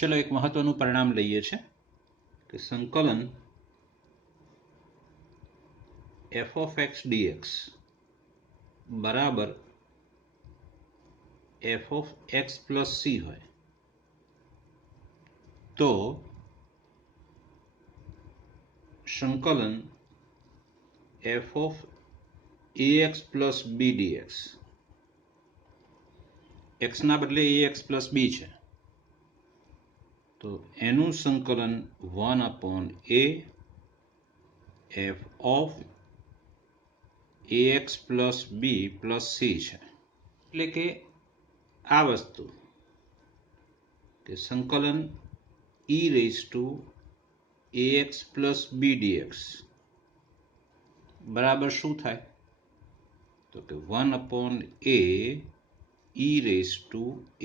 चलो एक महत्वનું પરિણામ લઈએ છે કે સંકલન f of x dx બરાબર f of x plus c હોય તો સંકલન f of ax plus b dx x ના બદલે ax plus b છે તો એનું સંકલન 1 upon a f of ax plus b plus c છે એટલે કે આ વસ્તુ કે સંકલન e raised to ax plus b dx બરાબર શું થાય તો કે 1 upon a e raised to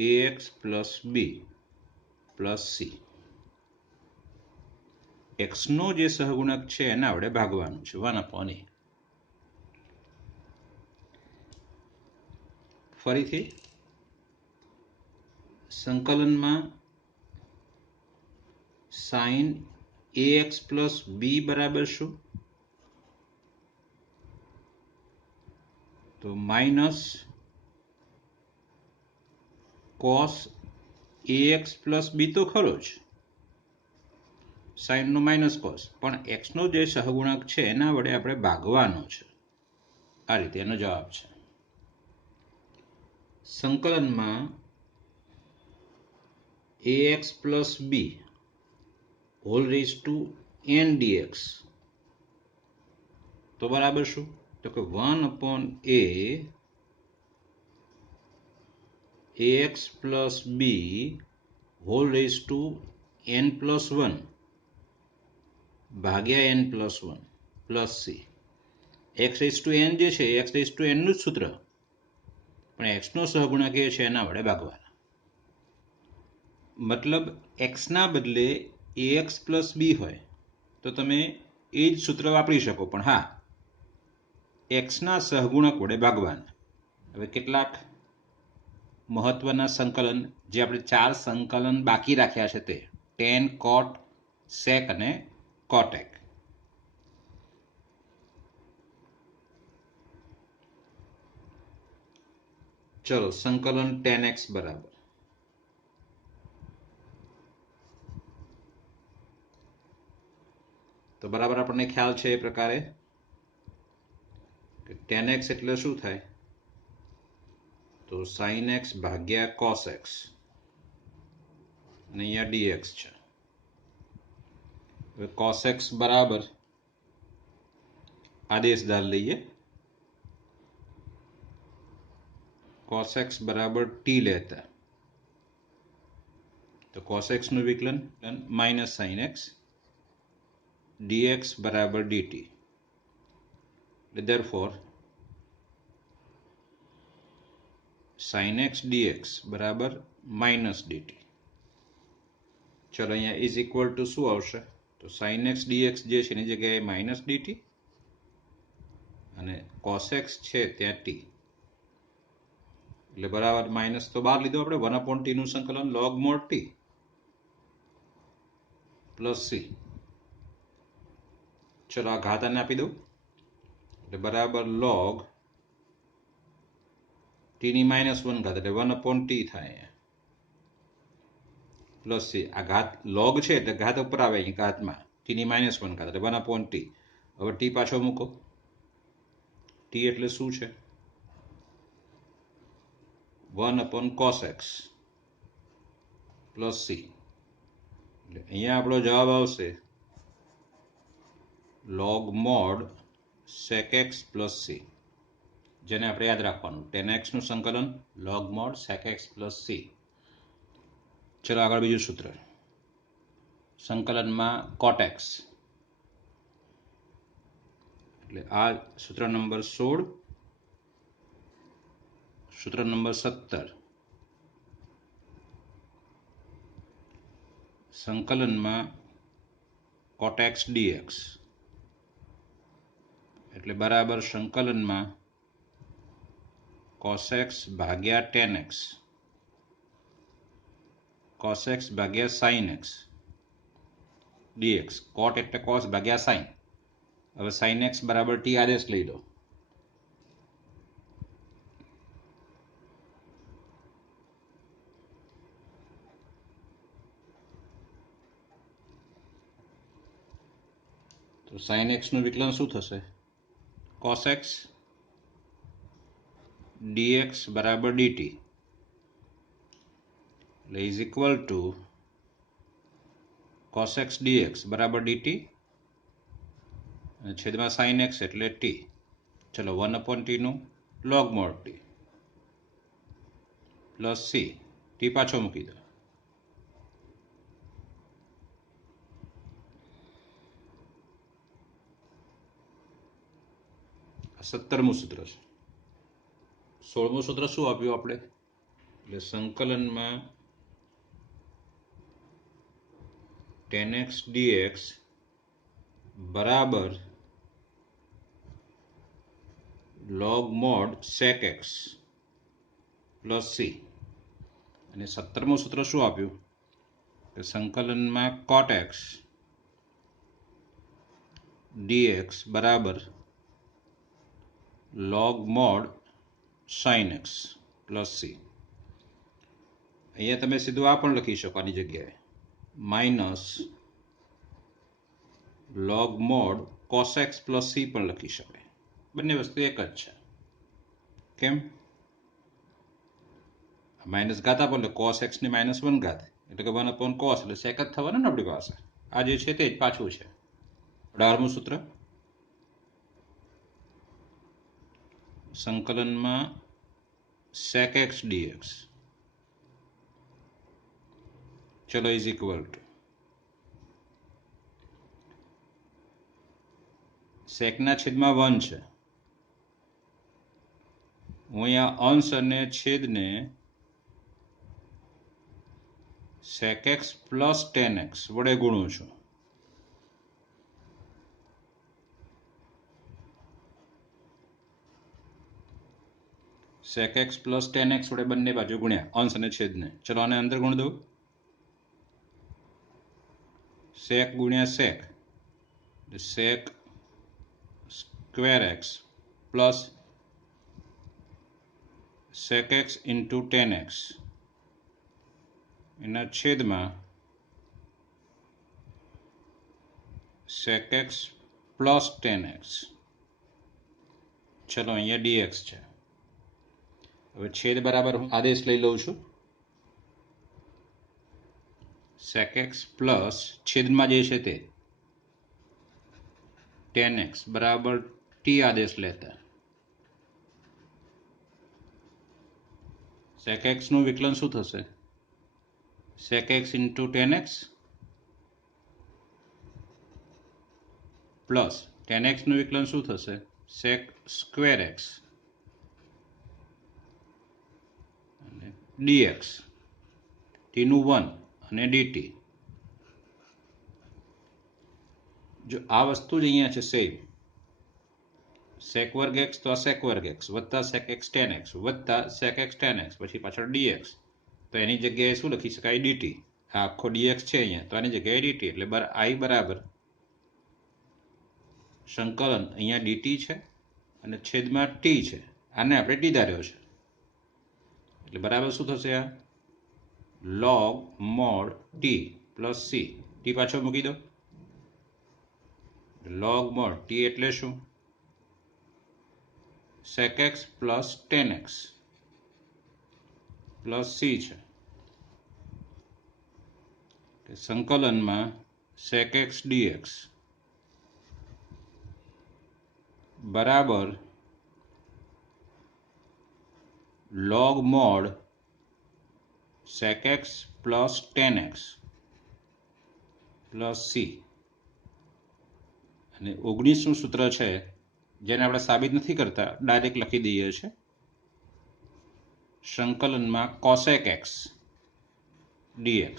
ax plus b plus c x નો જે સહગુણક છે એના વડે ભાગવાનું છે 1 upon a ફરીથી સંકલનમાં sin ax plus b બરાબર શું તો minus cos ax plus b તો ખરો જ sin નો માઇનસ cos પણ x નો જે સહગુણક છે એના વડે આપણે ભાગવાનો છે આ રીતે એનો જવાબ છે સંકલનમાં ax plus b whole raised to n dx તો બરાબર શું તો કે 1 upon a ax plus b whole raised to n plus 1 ભાગ્યા n plus 1 plus c x raised to n જે છે x raised to n નું જ સૂત્ર પણ x નો સહગુણક એ છે એના વડે ભાગવાના મતલબ x ના બદલે ax plus b હોય તો તમે એ જ સૂત્ર વાપરી શકો પણ હા x ના સહગુણક વડે ભાગવાના હવે કેટલાક મહત્વના સંકલન જે આપણે 4 સંકલન બાકી રાખ્યા છે તે tan cot sec અને cotec ચલો સંકલન tan x બરાબર તો બરાબર આપણને ખ્યાલ છે એ પ્રકારે કે tan x એટલે શું થાય તો sin x ભાગ્યા cos x અને અહીંયા dx છે હવે cos x બરાબર આદેશદાર લઈએ cos x બરાબર t લેતા તો cos x નું વિકલન માઇનસ sin x dx બરાબર dt therefore sin x dx બરાબર માઇનસ dt ચલો અહીંયા ઇઝ ઇક્વલ ટુ શું આવશે તો sin x dx જે છે એની જગ્યાએ માઇનસ dt અને cos x છે ત્યાં t એટલે બરાબર માઇનસ તો બહાર લીધો આપણે 1 upon t નું સંકલન log mod t plus c ચલો આ ઘાત આને આપી દઉં એટલે બરાબર log t ની -1 ઘાત એટલે 1 upon t થાય પ્લસ c આ ઘાત log છે એટલે ઘાત ઉપર આવે અહીં ઘાતમાં t ની -1 ઘાત એટલે 1 upon t હવે t પાછો મૂકો t એટલે શું છે 1 upon cos x plus c એટલે અહીંયા આપણો જવાબ આવશે log mod sec x plus c જેને આપણે યાદ રાખવાનું tan x નું સંકલન log mod sec x plus c ચલો આગળ બીજું સૂત્ર સંકલનમાં cot x એટલે આ સૂત્ર નંબર 16 સૂત્ર નંબર 17 સંકલનમાં cot x dx એટલે બરાબર સંકલનમાં cos x ભાગ્યા tan x cos x ભાગ્યા sin x dx. cot એટલે cos ભાગ્યા sin. હવે sin x બરાબર t આદેશ લઈ લો. તો sin x નું વિકલન શું થશે? cos x dx બરાબર dt એટલે is equal to cos x dx બરાબર dt અને છેદમાં sin x એટલે t. ચલો 1/t નું log mod t plus c. t પાછો મૂકી દો. આ 17મું સૂત્ર છે. 16મું સૂત્ર શું આપ્યું આપણે? એટલે સંકલનમાં tan x dx બરાબર log mod sec x plus c. અને 17મું સૂત્ર શું આપ્યું? કે સંકલનમાં cot x dx બરાબર log mod sin x plus c. અહીંયા તમે સીધું આ પણ લખી શકો આની જગ્યાએ minus log mod cos x plus c પણ લખી શકાય. બંને વસ્તુ એક જ છે. કેમ? માઇનસ ઘાત આપો એટલે cos x ની -1 ઘાત એટલે કે 1/cos એટલે sec જ થવાનું ને આપણી પાસે. આ જે છે તે જ પાછું છે. 18મું સૂત્ર સંકલનમાં sec x dx ચલો ઇઝ ઇક્વલ ટુ સેકના છેદમાં 1 છે. હું અહીંયા અંશ અને છેદને sec x plus tan x વડે ગુણું છું. sec x plus tan x વડે બંને બાજુ ગુણ્યા અંશ અને છેદને. ચલો આને અંદર ગુણ દઉં. sec ગુણ્યા sec sec square x plus sec x into tan x એના છેદમાં sec x plus tan x. ચલો અહીંયા dx છે. હવે છેદ બરાબર હું આદેશ લઈ લઉં છું. sec x પ્લસ છેદમાં જે છે તે tan x બરાબર t આદેશ લેતા sec x નું વિકલન શું થશે? sec x into tan x plus tan x નું વિકલન શું થશે? sec square x dx t નું 1 અને dt. જો આ વસ્તુ જ અહીંયા છે સેમ sec વર્ગ x તો આ sec વર્ગ x વત્તા sec x tan x વત્તા sec x tan x પછી પાછળ dx તો એની જગ્યાએ શું લખી શકાય? dt. આ આખો dx છે અહીંયા તો આની જગ્યાએ dt એટલે i બરાબર સંકલન અહીંયા dt છે અને છેદમાં t છે. આને આપણે t ધાર્યો છે એટલે બરાબર શું થશે? આ log mod t plus c. t પાછો મૂકી દો. log mod t એટલે શું? sec x plus tan x plus c છે. સંકલનમાં sec x dx બરાબર log mod sec x plus tan x plus c. અને 19મું સૂત્ર છે જેને આપણે સાબિત નથી કરતા ડાયરેક્ટ લખી દઈએ છીએ. સંકલનમાં cosec x dx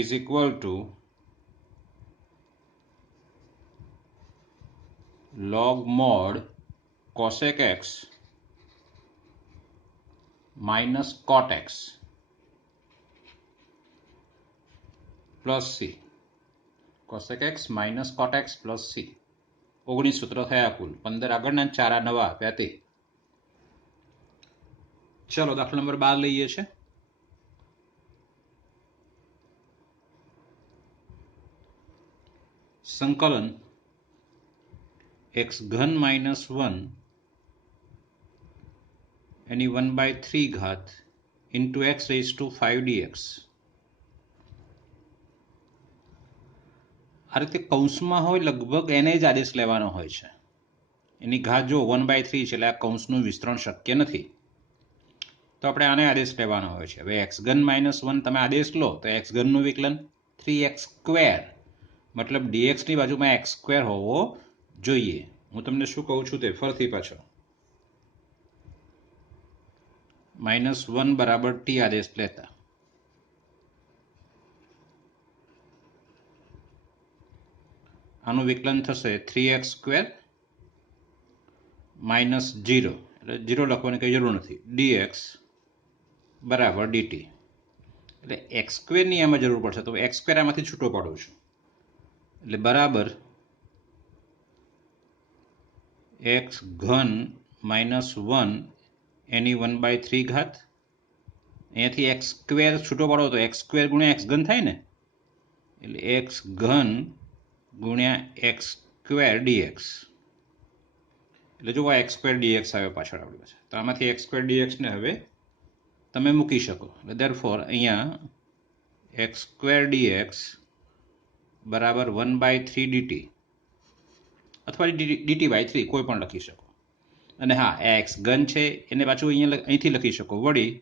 is equal to log mod cosec x minus cot x plus C, cosec x minus coat x plus C, 19 સૂત્રો થયા કુલ, 15 આગળના 4 આ નવા આપ્યા તે. ચલો દાખલા નંબર 12 લઈએ છે. સંકલન x ઘન માઇનસ 1 એની 1/3 ઘાત into x raise to 5 dx. આ રીતે કૌંસમાં હોય લગભગ એને જ આદેશ લેવાનો હોય છે. એની ઘાત જો 1/3 છે એટલે આ કૌંસનું વિસ્તરણ શક્ય નથી, તો આપણે આને આદેશ લેવાનો હોય છે. હવે x ઘન માઇનસ 1 તમે આદેશ લો તો x ઘનનું વિકલન 3x², મતલબ dx ની બાજુમાં x² હોવો જોઈએ. હું તમને શું કહું છું તે ફરથી પાછો. -1 બરાબર t આદેશ લેતા આનું વિકલન થશે 3x² માઇનસ 0, એટલે 0 લખવાની કંઈ જરૂર નથી, dx બરાબર dt. એટલે x² ની આમાં જરૂર પડશે, તો x² આમાંથી છૂટો પાડું છું, એટલે બરાબર x ઘન માઇનસ 1 એની 1/3 ઘાત. અહીંયાથી x² છૂટો પાડો તો x² ગુણ્યા x ઘન થાય ને, એટલે x ઘન ગુણ્યા x² dx. એટલે જો x² dx આવ્યો પાછળ આપણી પાસે, તો આમાંથી x² dx ને હવે તમે મૂકી શકો. એટલે ધેરફોર અહીંયા x² dx બરાબર 1/3 dt અથવા dt/3 કોઈ પણ લખી શકો. અને હા, x ઘન છે એને પાછું અહીંયા અહીંથી લખી શકો વળી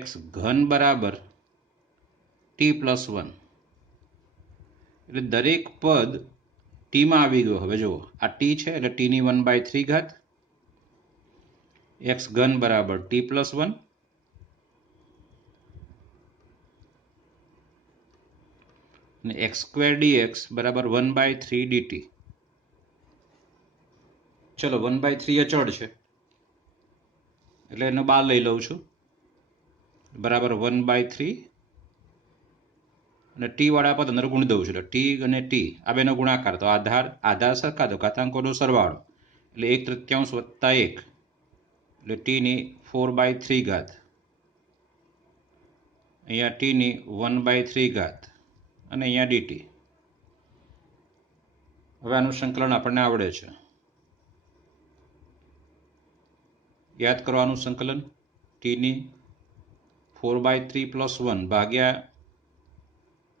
x ઘન બરાબર t+1. એટલે દરેક પદ ટીમાં આવી ગયો. હવે જુઓ આ ટી છે એટલે ટીની 1/3 ઘાત, x ઘન બરાબર t+1 અને x² dx બરાબર 1/3 dt. ચલો 1/3 અચળ છે એટલે એનો 12 લઈ લઉં છું, બરાબર 1/3 અને ટી વાળા પદ અંદર ગુણી દઉં છું. એટલે ટી અને ટી આ બેનો ગુણાકાર, તો આધાર સરખા તો ઘાતાંકોનો સરવાળો, એટલે 1/3 વત્તા 1 એટલે ટીની 4/3 ઘાત, અહીંયા ટીની 1/3 ઘાત અને અહીંયા dt. હવે આનું સંકલન આપણને આવડે છે. યાદ કરવાનું સંકલન ટીની 4/3 + 1 ભાગ્યા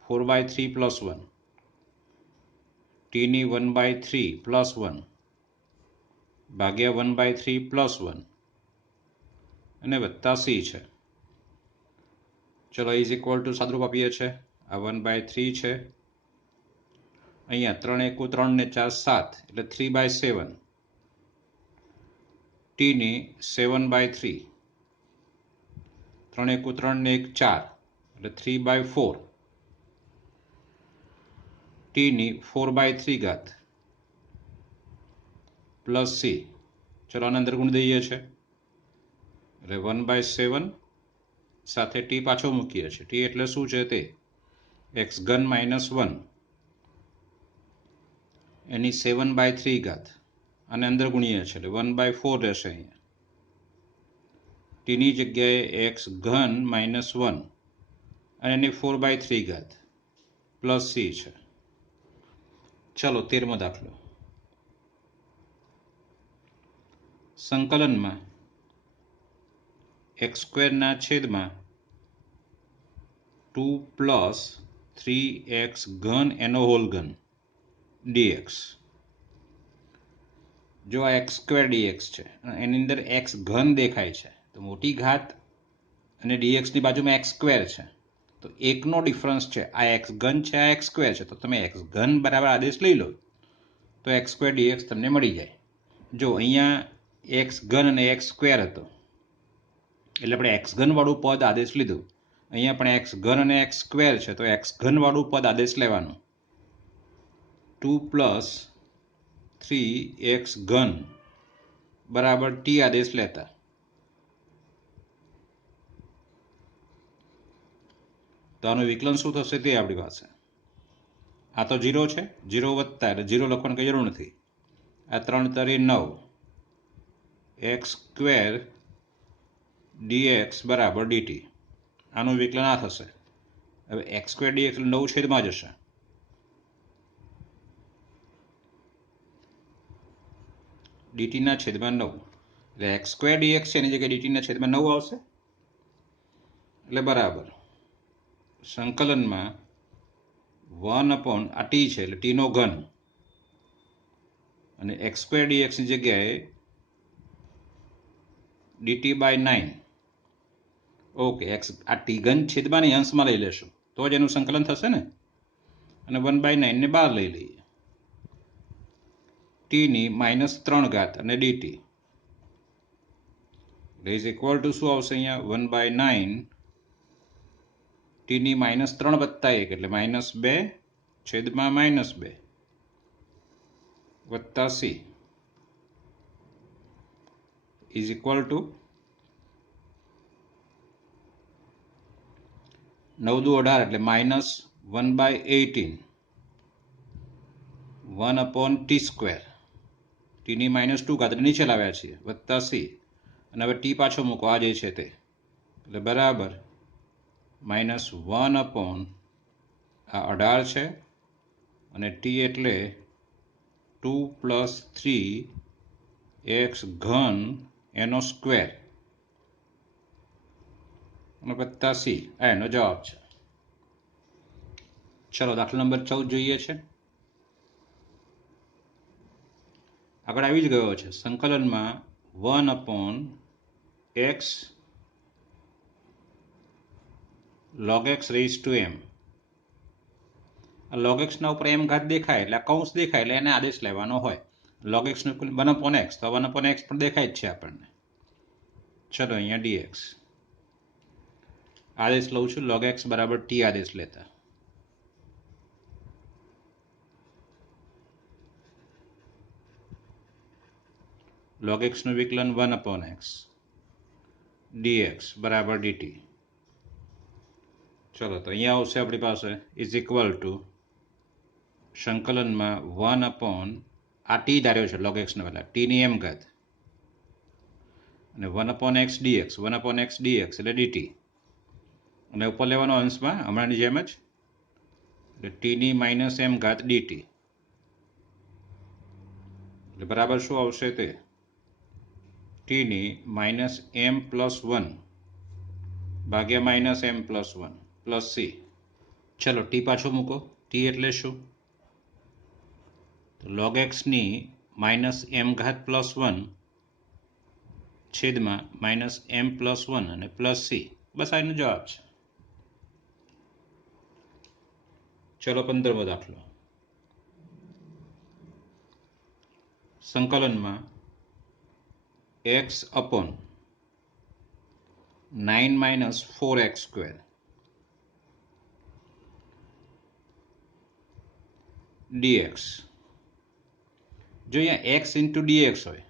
4/3 + 1, ટીની 1/3 + 1 ભાગ્યા 1/3 + 1 અને વત્તા c છે. ચલો ઇઝ ઇક્વલ ટુ સાદરૂપ આપીએ છે. આ 1/3 છે, અહીંયા 3 × 1 = 3 ને 4 = 7 એટલે 3/7, ટીની 7/3, 3 × 1 = 3 ને 1 = 4 એટલે 3/4, ટીની 4/3 ઘાત પ્લસ સી. ચલો આને અંદર ગુણી દઈએ છે એટલે 1/7 સાથે ટી પાછો મૂકીએ છીએ. ટી એટલે શું છે તે x ઘન -1 એની 7/3 ઘાત અને અંદર ગુણીએ છીએ એટલે 1/4 રહેશે. અહીંયા ટીની જગ્યાએ x ઘન -1 અને એની 4/3 ઘાત પ્લસ સી છે. ચલો 13મો દાખલો. સંકલનમાં x² ના છેદમાં 2 + 3x ઘન એનો હોલ ઘન dx. જો આ x² dx છે એની અંદર x ઘન દેખાય છે, તો મોટી ઘાત અને dx ની બાજુમાં x² છે, તો એકનો ડિફરન્સ છે. આ x ઘન છે, આ x² છે, તો તમે x ઘન બરાબર આદેશ લઈ લો તો x² dx તમને મળી જાય. જો અહીંયા x ઘન અને x² હતો એટલે આપણે x ઘન વાળું પદ આદેશ લીધું. અહીંયા પણ x ઘન અને x² છે, તો x ઘન વાળું પદ આદેશ લેવાનું. 2 + 3x ઘન બરાબર t આદેશ લેતા. તો આનું વિકલન શું થશે તે આપણી પાસે. આ તો 0 છે, 0 વત્તા એટલે 0 લખવાની કંઈ જરૂર નથી. આ 3 તરી 9 એક્સ સ્ક્વેર ડીએક્સ બરાબર ડીટી. આનું વિકલન આ થશે. હવે એક્સ સ્ક્વેર ડીએક્સ એટલે 9 છેદમાં જશે. ડીટીના છેદમાં 9 એટલે એક્સ સ્ક્વેર ડીએક્સ છે એની જગ્યાએ ડીટીના છેદમાં 9 આવશે. એટલે બરાબર સંકલનમાં 1 અપોન આ ટી છે એટલે ટીનો ઘન અને એક્સ સ્ક્વેર ડીએક્સની જગ્યાએ ડીટી બાય 9. ઓકે, એક્સ આ ટી ઘન છેદમાં અંશમાં લઈ લેશું તો જ એનું સંકલન થશે ને. અને 1/9 ને બહાર લઈ લઈએ. ટીની -3 અને ડીટી ઇઝ ઇક્વલ ટુ શું આવશે અહીંયા 1/9 ટીની -3 વત્તા 1 એટલે -2 છેદમાં -2 વત્તા સી ઇઝ ઇક્વલ ટુ 9 દુ 18 એટલે -1/18 1/t². ટીની -2 નીચે લાવ્યા છીએ વત્તા સી અને હવે ટી પાછો મૂકો આ જે છે તે એટલે બરાબર -1 અપોન આ 18 છે અને ટી એટલે 2 + 3x ઘન એનો સ્ક્વેર અને વત્તા સી આ એનો જવાબ છે. ચલો દાખલા નંબર 14 જોઈએ છે. આગળ આવી જ ગયો છે. સંકલનમાં 1/x log x raised to m. log x ના ઉપર m ઘાત દેખાય એટલે કૌંસ દેખાય એટલે એને આદેશ લેવાનો હોય. log x નો 1/x તો 1/x પણ દેખાય જ છે આપણને. ચલો અહીંયા dx આદેશ લઉં છું log x બરાબર t આદેશ લેતા. log x નું વિકલન 1/x dx બરાબર dt. ચલો તો અહીંયા આવશે આપણી પાસે ઇઝ ઇક્વલ ટુ સંકલનમાં 1 આ ટી ધાર્યો છે log x ના પહેલા ટીની m ઘાત અને 1/x dx 1/x dx એટલે dt અને ઉપર લેવાનો અંશમાં હમણાંની જેમ જ એટલે ટીની -m ઘાત dt એટલે બરાબર શું આવશે તે ટીની -m+1 ભાગ્યા -m+1 પ્લસ સી. ચલો ટી પાછો મૂકો. ટી એટલે શું તો log x ની -m ઘાત +1 છેદમાં -m+1 અને પ્લસ સી. બસ આ એનો જવાબ છે. ચલો 15મો દાખલો. સંકલનમાં x અપોન 9 - 4x² dx. જો અહીંયા x ઇન્ટુ dx હોય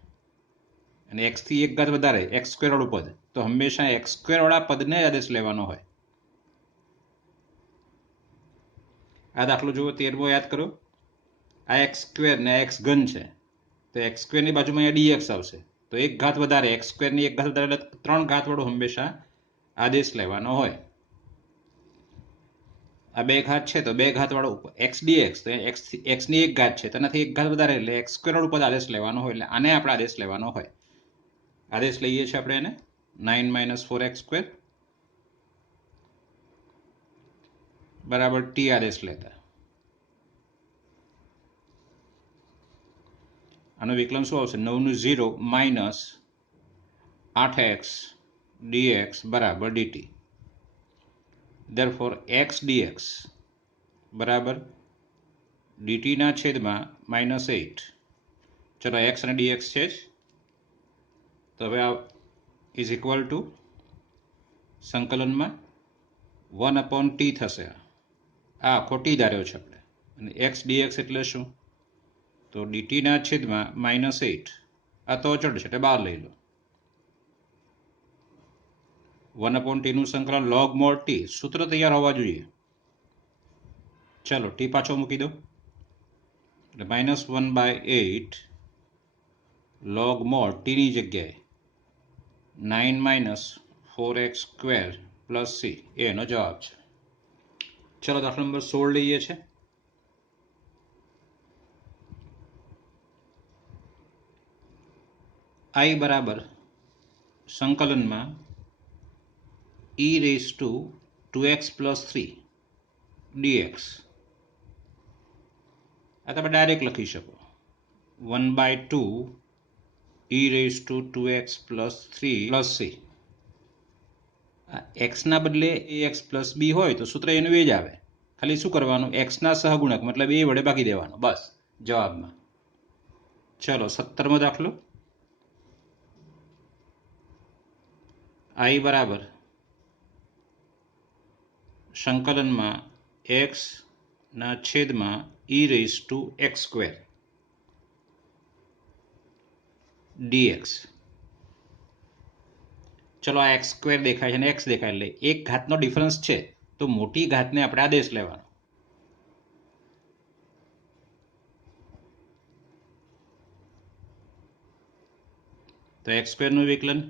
અને x થી એક ઘાત વધારે x² વાળું પદ તો હંમેશા x² વાળા પદને આદેશ લેવાનો હોય. આ દાખલો જુઓ 13મો યાદ કરો. આ x² ને x ઘન છે તો x² ની બાજુમાં અહીંયા dx આવશે તો એક ઘાત વધારે x² ની એક ઘાત વધારે એટલે 3 ઘાત વાળો હંમેશા આદેશ લેવાનો હોય. આ બે ઘાત છે તો બે ઘાત વાળો x dx તો x ની એક ઘાત છે તેનાથી એક ઘાત વધારે એટલે x² વાળું પદ આદેશ લેવાનો હોય એટલે આને આપણે આદેશ લેવાનો હોય. આદેશ લઈએ છીએ આપણે એને 9 - 4x² બરાબર t આદેશ લેતા. આનું વિકલન શું આવશે 9 નું 0 -8x dx બરાબર dt. therefore x dx બરાબર dt ના છેદમાં -8. ચલો x અને dx છે જ તો હવે આ ઇઝ ઇક્વલ ટુ સંકલનમાં 1/t થશે. આ ખોટી ધાર્યો છે આપણે અને x dx એટલે શું તો dt ના છેદમાં -8. આ તો અચળ છે એટલે બહાર લઈ લો. 1/t સંકલન log mod t સૂત્ર તૈયાર હોવા જોઈએ. ચલો t પાછો મૂકી દો એટલે -1/8 log mod t ની જગ્યાએ 9 - 4x² + c એનો જવાબ છે. ચલો દાખલા નંબર 16 લઈએ છે. I બરાબર સંકલનમાં e⁻²x + 3 dx. આ તમે ડાયરેક્ટ લખી શકો 1/2 e⁻²x + 3 + c. એક્સના બદલે ax + b હોય તો સૂત્ર એનું એ જ આવે. ખાલી શું કરવાનું, એક્સના સહગુણક મતલબ a વડે ભાગી દેવાનો બસ જવાબમાં. ચલો 17મો દાખલો. I બરાબર સંકલનમાં x/e⁻x² dx. ચલો આ x² દેખાય છે અને x દેખાય એટલે એક ઘાતનો ડિફરન્સ છે તો મોટી ઘાતને આપણે આદેશ લેવાનો. તો x² નું વિકલન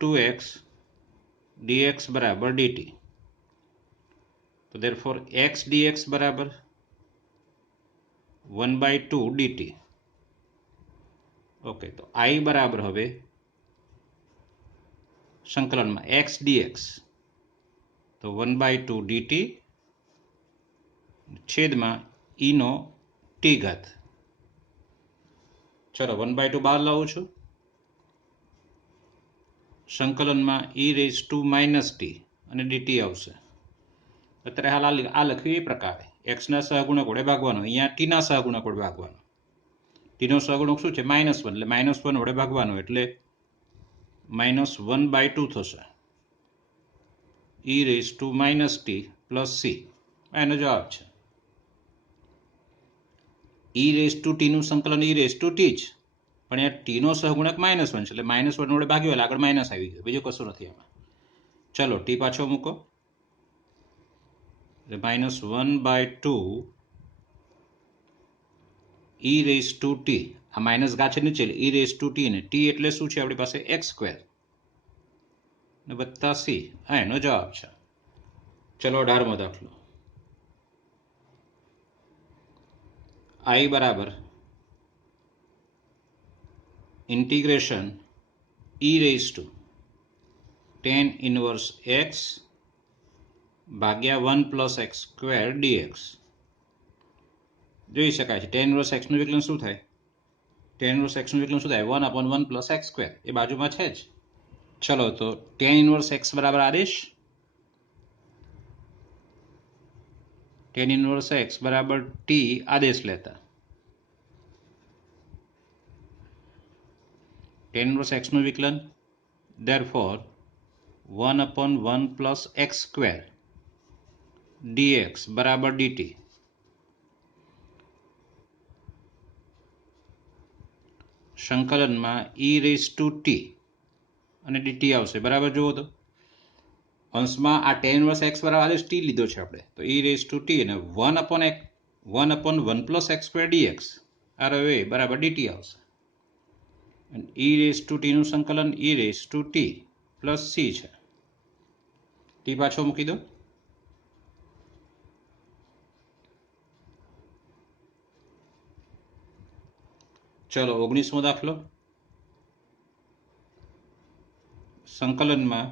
2x dx બરાબર dt. તો therefore x dx બરાબર 1/2 dt. ઓકે, તો I બરાબર હવે સંકલનમાં x dx તો 1/2 dt છેદમાં e⁻t ઘાત. ચલો 1/2 બહાર લાવું છું. સંકલનમાં e⁻t અને dt આવશે. અત્યારે હાલ આ લખ્યું એ પ્રકારે એક્સના સહગુણક વડે ભાગવાનો, અહીંયા ટીના સહગુણક વડે ભાગવાનો. ટીનો સહગુણક શું છે -1 એટલે -1 વડે ભાગવાનો એટલે -1/2 થશે e⁻t + c. એનો જવાબ છે. e⁻t નું સંકલન e⁻t જ, પણ અહીંયા ટીનો સહગુણક -1 છે એટલે -1 વડે ભાગ્યો એટલે આગળ માઇનસ આવી ગયો, બીજું કશું નથી એમાં. ચલો ટી પાછો મૂકો એટલે -1/2 e⁻t. આ માઇનસ ઘાત છે નીચે e⁻t ને t એટલે શું છે આપણી પાસે x² ને વત્તા c. એનો જવાબ છે. ચલો 18મો દાખલો. I બરાબર ઇન્ટિગ્રેશન e⁻tan−1x ભાગ્યા 1 + x² dx. જોઈ શકાય છે tan−1x નું વિકલન શું થાય, tan−1x નું વિકલન શું થાય 1/1 + x². એ બાજુમાં છે જ. ચલો તો tan−1x બરાબર આદેશ, tan−1x બરાબર t આદેશ લેતા tan−1x નું વિકલન therefore 1/1 + x² dx બરાબર dt. સંકલનમાં e⁻t અને dt આવશે. બરાબર જુઓ તો અંશમાં આ tan−1x બરાબર આદેશ t લીધો છે આપણે, તો e⁻t અને 1/1 + x² dx આરવે બરાબર dt આવશે. e⁻t નું સંકલન e⁻t + c છે. ટી પાછો મૂકી દો. ચલો 19મો દાખલો. સંકલનમાં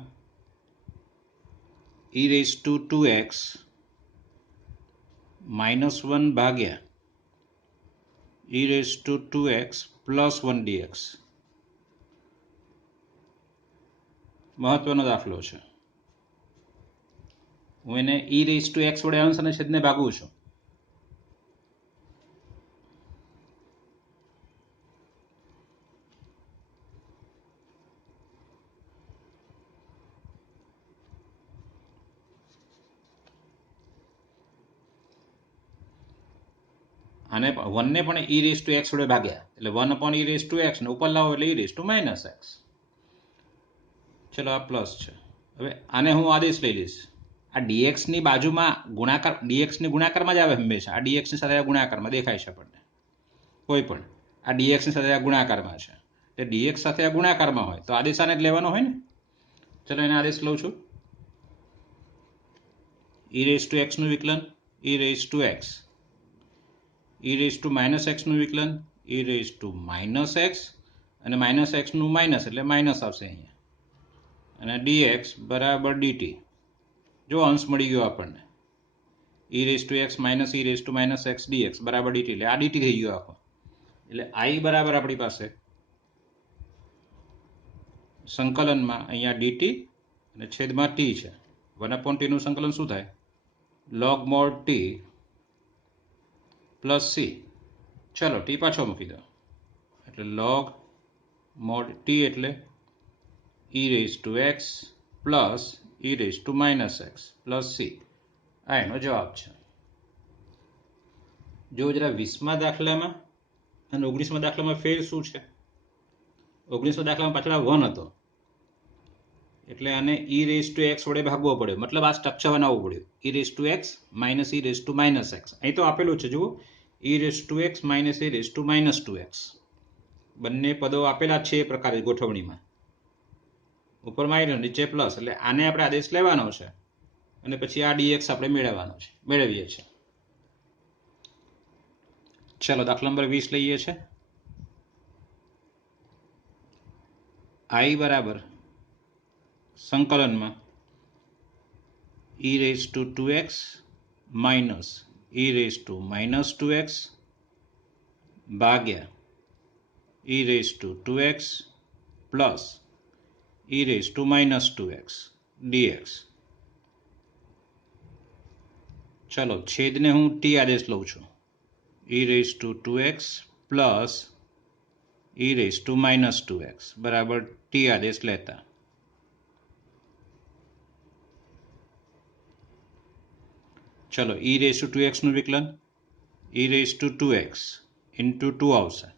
e⁻2x -1 ભાગ્યા e⁻2x + 1 dx. મહત્વનો દાખલો છે. હું એને e⁻x વડે અંશ અને છેદને ભાગું છું. આને 1 ને પણ e⁻x વડે ભાગ્યા એટલે 1/e⁻x ને ઉપર લાવો એટલે e⁻−x. ચલો આ પ્લસ છે હવે આને હું આદેશ લઈ લઈશ, આ ડીએક્સની બાજુમાં ગુણાકાર, ડીએક્સની ગુણાકારમાં જ આવે હંમેશા, આ ડીએક્સની સાથે ગુણાકારમાં દેખાય છે આપણને કોઈ પણ, આ ડીએક્સની સાથે આ ગુણાકારમાં છે, એટલે ડીએક્સ સાથે આ ગુણાકારમાં હોય તો આદેશ આને જ લેવાનો હોય ને. ચલો એને આદેશ લઉં છું, ઈ રેઝ ટુ એક્સનું વિકલન e raise to x, e raise to minus એક્સનું વિકલન e raise to minus x, અને માઇનસ એક્સનું માઇનસ એટલે માઇનસ આવશે અહીંયા, અને ડીએક્સ બરાબર ડીટી. જો અંશ મળી ગયો આપણને, e raise to x minus e raise to minus x dx બરાબર ડીટી, એટલે આ ડીટી થઈ ગયો આખો. એટલે આઈ બરાબર આપણી પાસે સંકલનમાં અહીંયા ડીટી અને છેદમાં ટી છે. 1/t નું સંકલન શું થાય? log mod t plus c. ચલો ટી પાછો મૂકી દો, એટલે log mod t એટલે e raise to x plus e raise to minus x plus c. આ એનો જવાબ છે. જો જરા 20મા દાખલામાં અને 19મા દાખલામાં ફેર શું છે? 19મા દાખલામાં પાછળ 1 હતો, એટલે આને ઈ રેઝ ટુ એક્સ વડે ભાગવો પડ્યો, મતલબ આ સ્ટ્રક્ચર બનાવવું પડ્યું, e raise to x minus e raise to minus x. અહીં તો આપેલું છે, જુઓ, e raise to x minus e raise to minus two x, બંને પદો આપેલા છે એ પ્રકારે ગોઠવણીમાં, ઉપર માઇનસ નીચે પ્લસ, એટલે આને આપણે આદેશ લેવાનો છે અને પછી આ ડીએક્સ આપણે મેળવવાનો છે, મેળવીએ છીએ. ચલો દાખલા નંબર 20 લઈએ છે. આઈ બરાબર સંકલનમાં e raise to 2x minus e raise to minus 2x ભાગ્યા e raise to 2x plus e raise to minus 2x dx. ચલો છેદને હું ટી આદેશ લઉં છું, e raise to 2x plus e raise to minus 2x બરાબર T આદેશ લેતા. ચલો ઈ રેઝ ટુ 2x નું વિકલન e raise to 2x into 2 આવશે,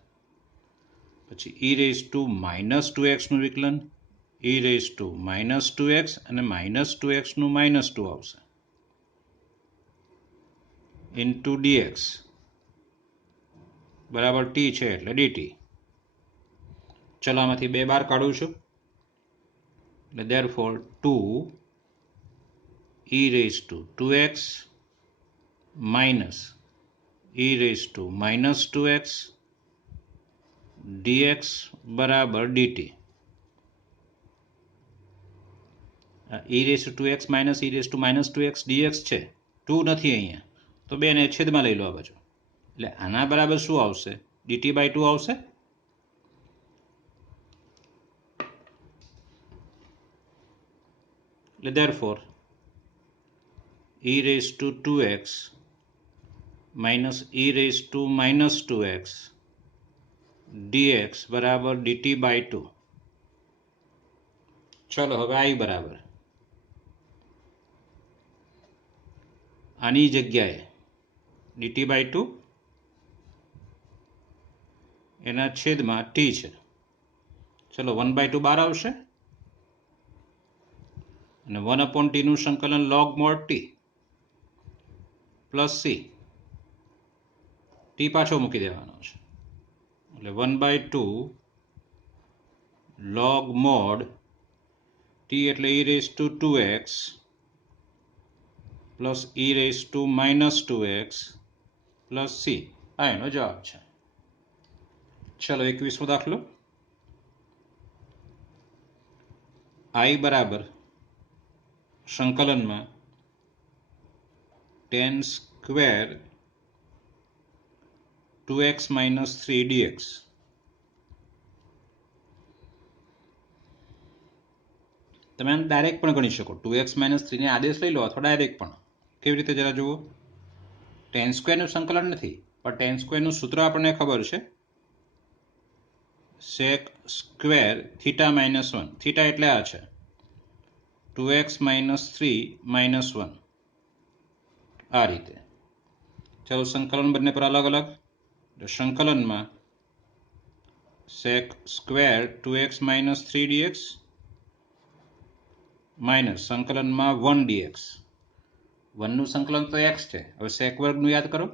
પછી ઈ રેઝ ટુ માઇનસ 2x નું વિકલન e raise to minus 2x અને માઇનસ 2x નું માઇનસ 2 આવશે, ઇન્ટુ ડીએક્સ બરાબર ટી છે એટલે ડીટી. ચલો આમાંથી 2 બાર કાઢું છું, એટલે therefore 2 e raise to 2x minus e raise to minus 2x dx બરાબર dt. E raise to 2x minus e raise to minus 2x dx છે, 2 નથી અહીંયા, તો 2 ને છેદમાં લઈ લો આ બાજુ, એટલે આના બરાબર શું આવશે? dt બાય 2 આવશે. એટલે therefore e raise to 2x minus e raise to minus 2x dx બરાબર dt બાય 2. ચલો હવે આઈ બરાબર આની જગ્યાએ dt બાય 2 એના છેદમાં ટી છે. ચલો 1/2 બહાર આવશે, અને 1/t નું સંકલન log mod t plus C, T પાછો મૂકી દેવાનો છે, એટલે 1/2 log mod t એટલે e raise to 2x plus e raise to minus 2x plus c. આ એનો જવાબ છે. ચલો 21મો દાખલો. આઈ બરાબર સંકલનમાં tan square 2x minus 3 dx. તમે ડાયરેક્ટ પણ ગણી શકો, 2x માઇનસ 3 ને આદેશ લઈ લો અથવા ડાયરેક્ટ પણ. કેવી રીતે જરા જુઓ, tan સ્ક્વેરનું સંકલન નથી, પણ tan સ્ક્વેરનું સૂત્ર આપણને ખબર છે, sec square theta minus 1, theta એટલે આ છે 2x માઇનસ 3 માઇનસ 1, આ રીતે. ચાલો સંકલન બંને પર અલગ અલગ, સંકલનમાં sec square 2x minus 3 dx minus સંકલનમાં 1 dx. 1નું સંકલન તો x છે. હવે sec વર્ગનું યાદ કરો.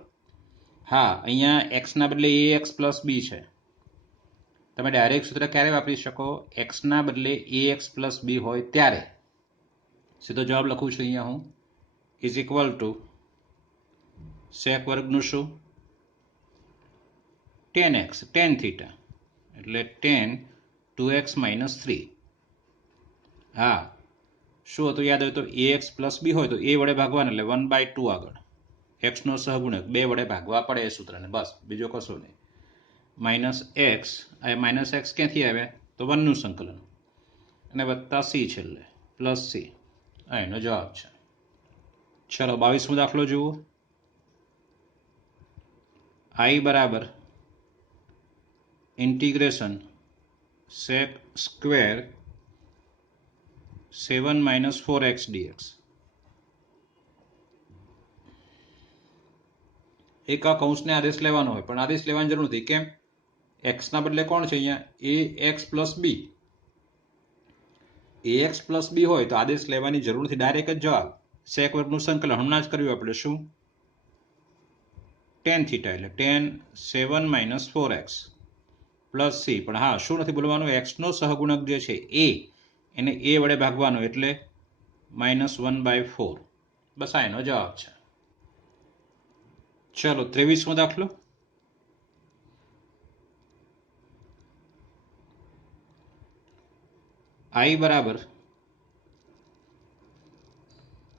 હા, અહીંયા x ના બદલે ax પ્લસ b છે. તમે ડાયરેક્ટ સૂત્ર ક્યારે વાપરી શકો? x ના બદલે ax પ્લસ b હોય ત્યારે. સીધો જવાબ લખું છું અહીંયા હું, ઇઝ ઇક્વલ ટુ sec વર્ગનું શું? tan x, tan થીટા, એટલે tan 2x માઇનસ 3. હા, શું હતું યાદ હોય તો ax પ્લસ b હોય તો a વડે ભાગવાનું એટલે 1/2 આગળ. x નો સહગુણક 2 વડે ભાગવા પડે એ સૂત્રને, બસ બીજો કશું નહીં. માઇનસ એક્સ, આ માઇનસ એક્સ ક્યાંથી આવ્યા? તો 1નું સંકલન, અને વત્તા c છેલ્લે, પ્લસ c. આ એનો જવાબ છે. ચલો 22મો દાખલો જુઓ. i બરાબર integration sec square 7 minus 4x dx. એક આ કૌંસને આદેશ લેવાનો હોય, પણ આદેશ લેવાની જરૂર નથી. કેમ? એક્સના બદલે કોણ છે અહીંયા? ax પ્લસ બી. ax પ્લસ બી હોય તો આદેશ લેવાની જરૂર નથી, ડાયરેક્ટ જ જવાબ. sec વર્ગનું સંકલન હમણાં જ કર્યું આપણે, શું? tan થીટા, એટલે tan 7 minus 4x plus c. પણ હા, શું નથી બોલવાનું? x નો સહગુણક જે છે a, એને a વડે ભાગવાનો, એટલે -1/4. બસ આ એનો જવાબ છે. ચલો 23મો દાખલો. i બરાબર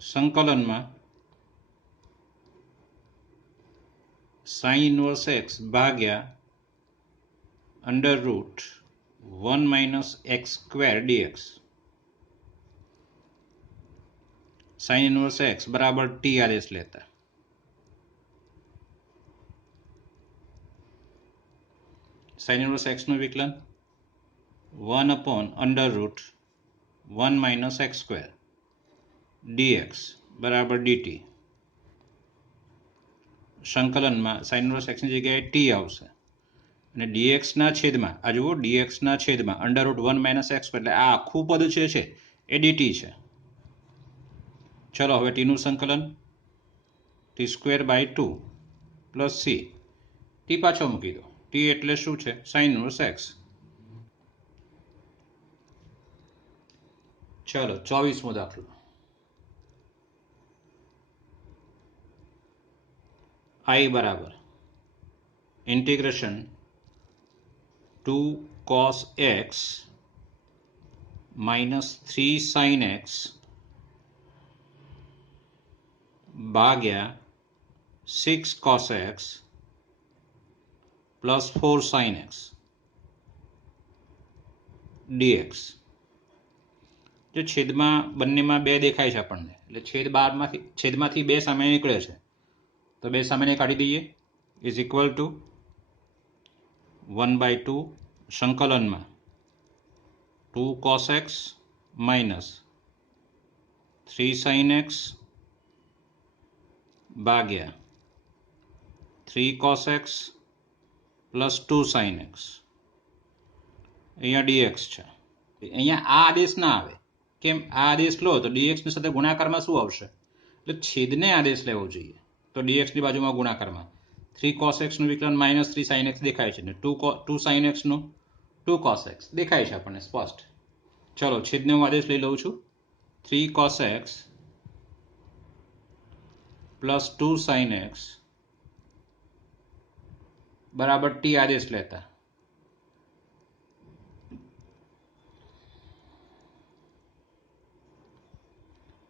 સંકલનમાં sin ઇન્વર્સ x ભાગ્યા √1 minus x square dx. sin inverse x બરાબર t આદેશ લેતા. sin ઇન્વર્સ x નું વિકલન 1/√1 માઇનસ x સ્ક્વેર dx બરાબર dt. સંકલનમાં sin ઇન્વર્સ x ની જગ્યાએ t આવશે, અને dx ના છેદમાં, આ જુઓ, dx ના છેદમાં √1 માઇનસ x સ્ક્વેર, એટલે આ આખું પદ જે છે એ dt છે. ચલો હવે t નું સંકલન t²/2 પ્લસ c. t પાછો મૂકી દો. t એટલે શું છે? sin inverse x. ચલો 24મો દાખલો. i બરાબર integration 2 cos x minus 3 sin x ભાગ્યા 6 cos x plus 4 sin x dx. જો છેદમાં બંનેમાં 2 દેખાય છે આપણને, એટલે છેદમાંથી 2 સામે નીકળે છે, તો 2 સામેને કાઢી દઈએ. ઇઝ ઇક્વલ ટુ 1/2 સંકલનમાં 2 cos x minus 3 sin x ભાગ્યા 3 cos x plus 2 sin x. અહીંયા dx છે. અહીંયા આ આદેશ ના આવે. કેમ? આ આદેશ લો તો dx ની સાથે ગુણાકારમાં શું આવશે? એટલે છેદને આદેશ લેવો જોઈએ, તો dx ની બાજુમાં ગુણાકારમાં 3 cos x નું વિકલન -3 sin x દેખાય છે, ને 2 sin x નું 2 cos x દેખાય છે આપણને સ્પષ્ટ. ચલો છેદને હું આદેશ લઈ લઉં છું. 3 cos x plus 2 sin x બરાબર t આદેશ લેતા.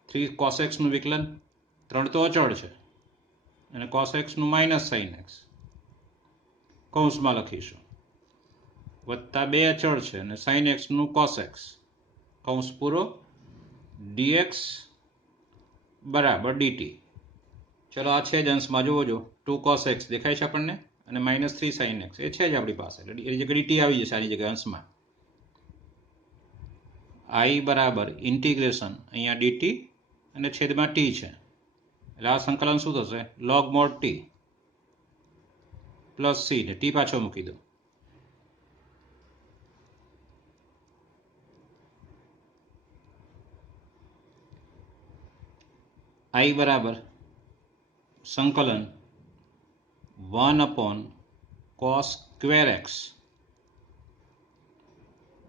થ્રી cos x નું વિકલન, 3 તો અચળ છે, અને cos x નું માઇનસ sin x કૌંસમાં લખીશું, વત્તા 2 અચળ છે, અને sin x નું cos x કૌંસ પૂરો, dx બરાબર dt. ચલો આ છે જ અંશમાં, જોવો જો 2 cos x દેખાય છે આપણને, અને -3 sin x એ છે જ આપણી પાસે, એટલે એની જગ્યાએ dt આવી જશે આની જગ્યાએ અંશમાં. i બરાબર ઇન્ટિગ્રેશન, અહીંયા dt અને છેદમાં t છે, એટલે આ સંકલન શું થશે? log mod t plus c, ને t પાછો મૂકી દો. I બરાબર સંકલન 1/cos square x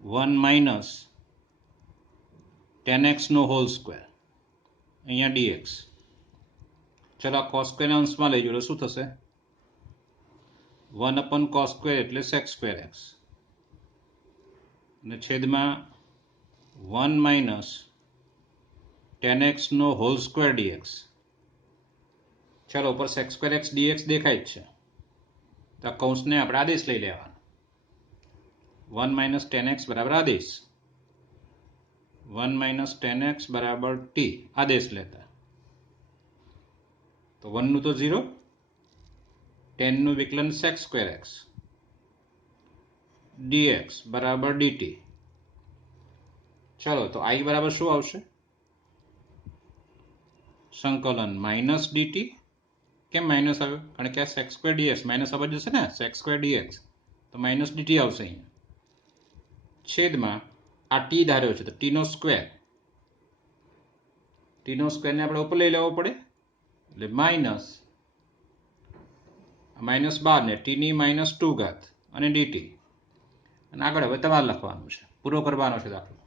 1 minus tan x નો હોલ સ્ક્વેર અહીંયા dx. ચલો આ cos સ્ક્વેર અંશમાં લઈ જોડો શું થશે 1/cos સ્ક્વેર એટલે sec સ્ક્વેર x અને છેદમાં 1 માઇનસ tan x નો હોલ સ્ક્વેર dx. ચલો ઉપર sec સ્ક્વેર x dx દેખાય જ છે તો આ કૌંસને આપણે આદેશ લઈ લેવાનો 1 માઇનસ tan x બરાબર આદેશ 1 માઇનસ tan x બરાબર t આદેશ લેતા તો 1 નું તો 0 tan નું વિકલન sec સ્ક્વેર x dx બરાબર dt. ચલો તો I બરાબર શું આવશે સંકલન માઇનસ dt. કેમ માઇનસ આવ્યો કારણ કે આ sec સ્ક્વેર dx માઇનસ આવવા જશે ને sec સ્ક્વેર dx તો માઇનસ dt આવશે અહીંયા છેદમાં આ t ધાર્યો છે તો t નો સ્ક્વેર ને આપણે ઉપર લઈ લેવો પડે એટલે માઇનસ 12 ને t ની -2 ઘાત અને dt અને આગળ હવે તમારે લખવાનું છે પૂરો કરવાનો છે દાખલો